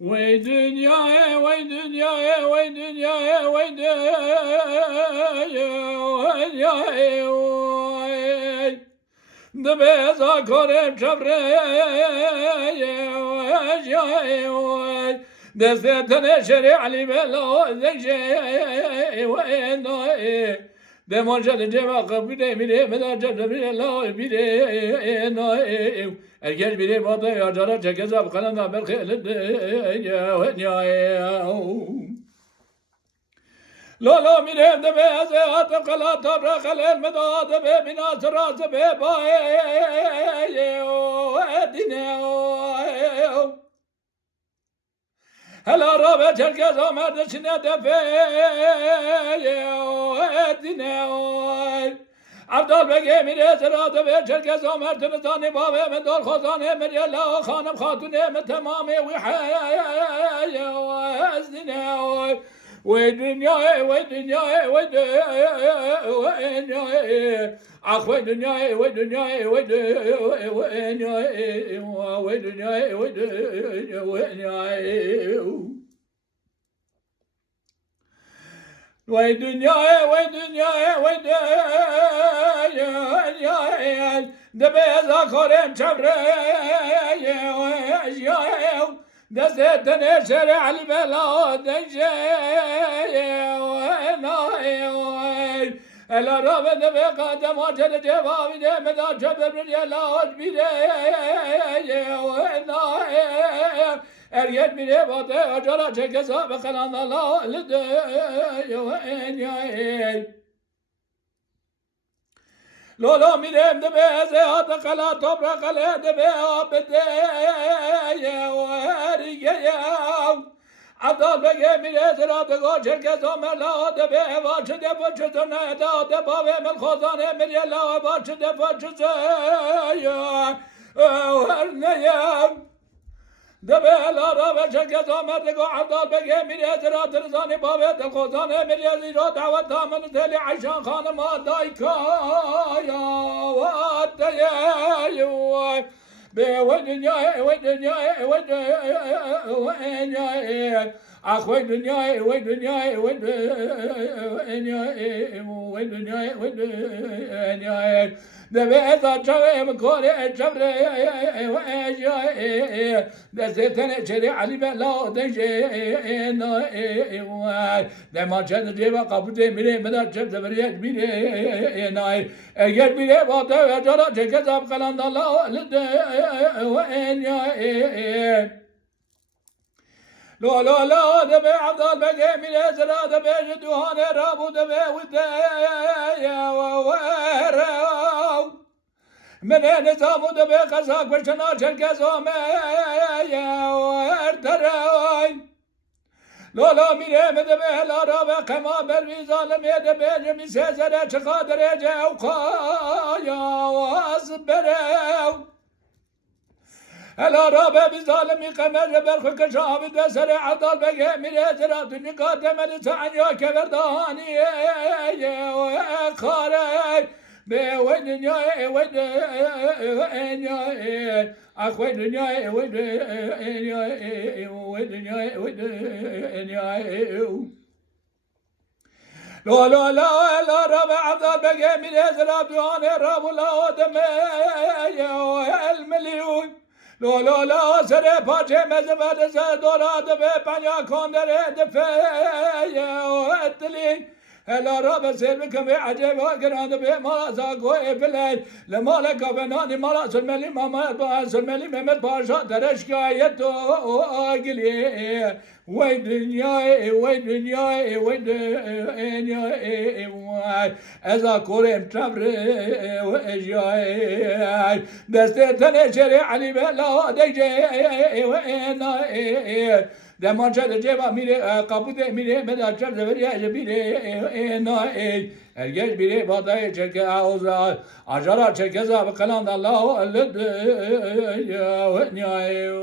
وي دنيا وي دنيا وي دنيا وي دنيا وي دبيزا كورم شبري وي دستنا شريع لي بلا زي وين دمانجا جما قبيله بيله مدا جبريل الله بيله ناي الجل بيله بادا يا جرا جكزا بقلنا بالخيل يا لا لا ميرم دبي ازات قلا تبر خلل مدا دبي بناس راس به باي دينه هلا رابع جرجز آمد شنه دفه دینه عبدال بگه میره زراده به جرگز آمد تنزانی بابه مدال خوزانه میره لا خانم خاتونه متمامه وی حی از دینه وی دنیای وی دنیای وی دنیای اخ وی دنیای وی دنیای وی دنیای وی دنیای وی دنیای وي دنيا وي دنيا وي دنيا دبيزا كورم شبري دستنا شرع البلا دنجي الا رب دبي قدم اجل جواب دي مدا جبر يلا بيدي eriyet bire batı acala çekesa bakalan la lide en ya Lola mirem de be zehat kala toprak kala de be abde ya Abdal bege mire zerat go çerkesa merla de be vaç de vaç ne da de bave mel khazane mire la vaç de vaç ya ne ya دبلا را به شکست آمد گو عبدال بگه میری ازرا ترزانی بابه دلخوزانه میری ازیرا دعوت دامن دلی عشان خانم آدای کایا و آدای به و دنیای و دنیای و دنیای اخ و دنیای و دنیای و دنیای و دنیای و دنیای دبی ازا چوه مکوره چوره و اجای دستن چری علی بلا دنجه نای دمان چند جیبا قبوده میره مدار چند زبریت میره نای اگر میره باته و جارا چکه زب قلند الله لده و انیای لا لا لا دبي عبدال بقي من ازرا دبي جدوهان رابو دبي ودايا وراو من نظام دبي قزاق وشنا شركزوم يا وردراي لا لا میره دبي لا رابع قما بروي ظالم دبي جمي سيزره چقادر جو قايا وازبراو هلا رابع بظالمي قمر برخ كشاف دسر عطال بقى من زرات نقاط من سعنيا كبرداني خاري بوين نيا وين نيا اخوين نيا وين نيا وين نيا وين نيا لا لا لا لا رابع عطال بقى من زرات وانا راب لا دم المليون لا لا لا سر پاچه مزبد زدوراد به پنیا کندره دفه اتلین هلا را به سر بکم به عجب و گرانده به مالا زاگوه بلید لمالک بنانی مالا سلملی محمد با سلملی محمد پاشا درش گایت و آگلی وی دنیای وی دنیای وی دنیای ازا کورم تبره و اجای دسته تنه شری علی بلا دیجه و اینای دمان چه جوا میره قبوده میره مدار چه زبریه میره نای ergeç biri badayı çeke ağızlar acalar çeke zabı kalan Allah elledi ya ve nihayet